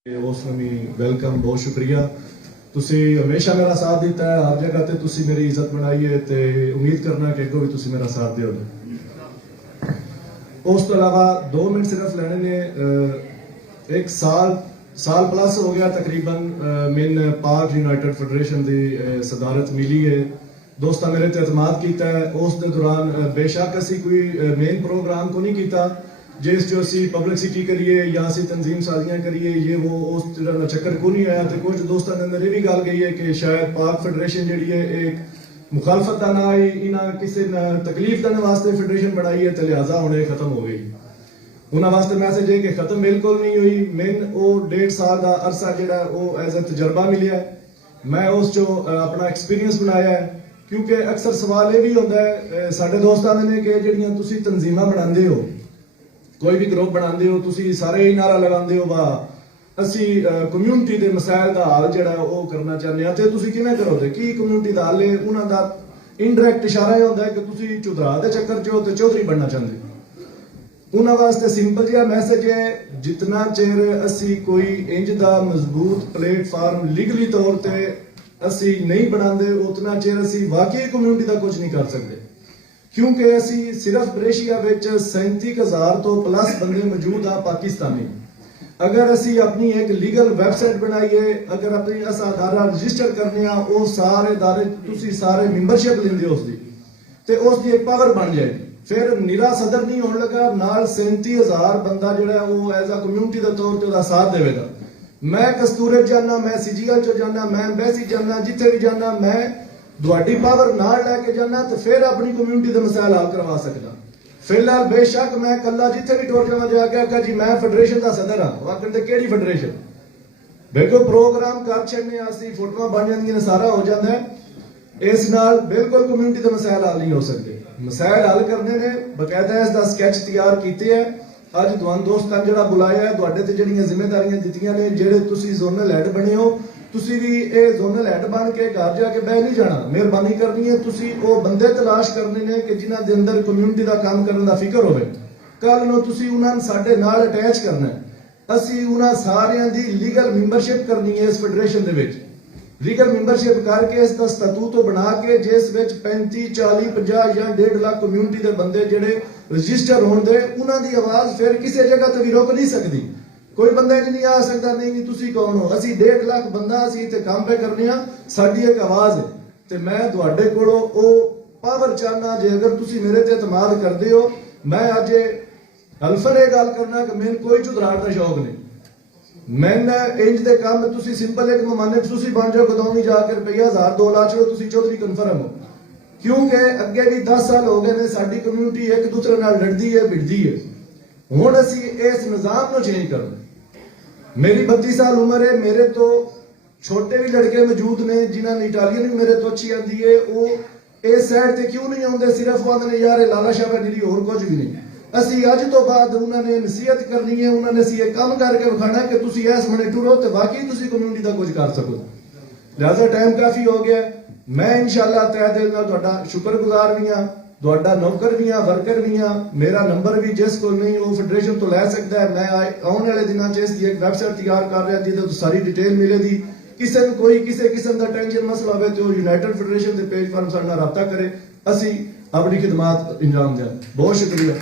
उसमें भी वेलकम, बहुत शुक्रिया। तुसी हमेशा मेरा साथ दिता है, हर जगह ते तुसी मेरी इज्जत बनाई है ते उम्मीद करना कि अगों भी तुसी मेरा साथ दोगे। उस तो अलावा 2 मिनट सिर्फ लेने ने। एक साल प्लस हो गया तकरीबन मैंने पाक यूनाइटेड फेडरेशन की सदारत मिली है। दोस्ता मेरे ते एतमाद किया है। उस दे दौरान बेशक असी कोई मेन प्रोग्राम को नहीं किया जिस जो असी पब्लिसिटी करिए या असी तंजीम साजियां करिए ये वो उस तरह चक्कर को नहीं आया। तो कुछ दोस्तों के अंदर ये भी गल गई है कि शायद पाक फेडरेशन जी है एक मुखालफत का ना आई, इन्हें किसी तकलीफ देने वास्ते फेडरेशन बनाई है तो लिहाजा होने खत्म हो गई। उन्होंने वास्ते मैसेज है कि खत्म बिल्कुल नहीं हुई। मैंने वो 1.5 साल का अरसा जो वो एज ए तजर्बा मिलिया है। मैं उस चो अपना एक्सपीरियंस बनाया है क्योंकि अक्सर सवाल ये भी होता है साढ़े दोस्तों ने कि जड़ियां तुसी तंजीमां बनाते हो, कोई भी ग्रुप बनाते हो, तुसी सारे ही नारा लगाते हो वाह असी कम्यूनिटी के मसाइल का हल जो करना चाहते हैं तो तुसी किवें करोगे, की कम्यूनिटी का हल है। उन्होंने इनडायरैक्ट इशारा यह होता है कि तुसी चौधरा के चक्कर चो तो चौधरी बनना चाहते। उन्होंने वास्ते सिंपल जिहा मैसेज है, जितना चेर असी कोई इंज दा मजबूत प्लेटफार्म लीगली तौर पर असी नहीं बनाते उतना चेर असी वाकई कम्यूनिटी का कुछ नहीं कर सकते। क्योंकि असी सिर्फ ब्रेशिया विच 37,000 तो प्लस बंदे मौजूद आ पाकिस्तानी। अगर असी अपनी एक लीगल वेबसाइट बनाइए, अगर अपनी अस अदारा रजिस्टर करने वो सारे दारे तुसी सारे मेंबरशिप लेंदे हो उसकी ते उसकी एक पावर बन जाएगी। फिर निरा सदर नहीं होने लगा, नाल 37,000 बंदा जो वो एज अ कम्यूनिटी के तौर पर साथ देगा। मैं कस्तूरे जाना, मैं सीजीएल चो जाना, मैं एम्बेसी जाना, जिथे भी जाना मैं दुआडी पावर नाल लैके जाना तो फिर अपनी कम्यूनिटी के मसाइल हल करवा सकता। फिलहाल बेशक मैं कला जिथे भी टोर जावा जाके जी मैं फेडरेशन का सदर हाँ, वो कहते केड़ी फेडरेशन, बिल्कुल प्रोग्राम कर छड़ने असी फोटो बन जाएंगे सारा हो जाता है। इस नाल बिल्कुल कम्यूनिटी के मसाइल हल नहीं हो सकते। मसाइल हल करने ने बकायदा इसका स्कैच तैयार किए है। अज तुहानू दोस्तां जिहड़ा बुलाया है तुहाडे ते जिहड़ियां जिम्मेदारियां दित्तियां ने, जिहड़े तुसी जोनल हेड बने हो तुसी भी ये जोनल हेड बन के घर जाके बह नहीं जाना। मेहरबानी करनी है तुसी वो बंदे तलाश करने ने कि जिन्हां दे अंदर कम्यूनिटी का काम करने का फिक्र होवे। कल नूं तुसी उन्हां नूं साडे नाल अटैच करना है। असी उन्हां सारियां दी लीगल मैंबरशिप करनी है इस फेडरेशन दे विच। लीगल मैंबरशिप करके इसका स्टैट्यूट बना के जिस विच 35, 40, 50 या 1.5 लाख कम्यूनिटी के बंदे जिहड़े रजिस्टर होंदे उन्हां दी आवाज फिर किसी जगह ते भी रुक नहीं सकती। कोई बंदा नहीं आ सकता नहीं तुसी कौन हो। असी 1.5 लाख बंदा असी इत्थे काम पे करने आ, साडी एक आवाज है ते मैं तुहाडे कोलों ओ पावर चाहना जे अगर तुसी मेरे ते एतमाद करदे हो। मैं अज हल्फर ये गल करना कि मैंने कोई चुधराट का शौक नहीं। मैंने इंज दे काम तुसी सिंपल एक ममाने तुसी बन जाओ गदौनी जाकर रुपया 1000 2 लाख चलो तुसी चौधरी कन्फर्म हो। क्योंकि अगे भी 10 साल हो गए ने साडी कम्यूनिटी एक दूसरे नाल लड़दी है भिड़दी है। हुण असी इस निजाम नूं चेंज करना। मेरी 32 साल उम्र है, मेरे तो छोटे भी लड़के मौजूद ने जिन्होंने इटालियन भी मेरे तो अच्छी आती है। वो इस साइड से क्यों नहीं आते, सिर्फ वो आते यार लाला शाह निरी होर कुछ भी नहीं। असी अज तो बाद उन्होंने नसीहत करनी है, उन्होंने असी एक काम करके विखाना कि तुसी इस मने टुरो तो वाकई तुसी कम्यूनिटी का कुछ कर सको। लिहाजा टाइम काफी हो गया। मैं इंशाअल्लाह तहे दिल नाल तुहाडा शुक्रगुजार भी हाँ, तुहाडा नौकर भी हाँ, वर्कर भी हाँ। मेरा नंबर भी जिस को नहीं वो फेडरेशन तो लै सकता है। मैं आने वाले दिनों इसकी एक वेबसाइट तैयार कर रहा जिसे तो सारी डिटेल मिलेगी। किसी कोई किसी किस्म का टेंशन मसला हो तो यूनाइटेड फेडरेशन के पेज पर साडे नाल राबता करे, असी अपनी खिदमत अंजाम दें। बहुत शुक्रिया।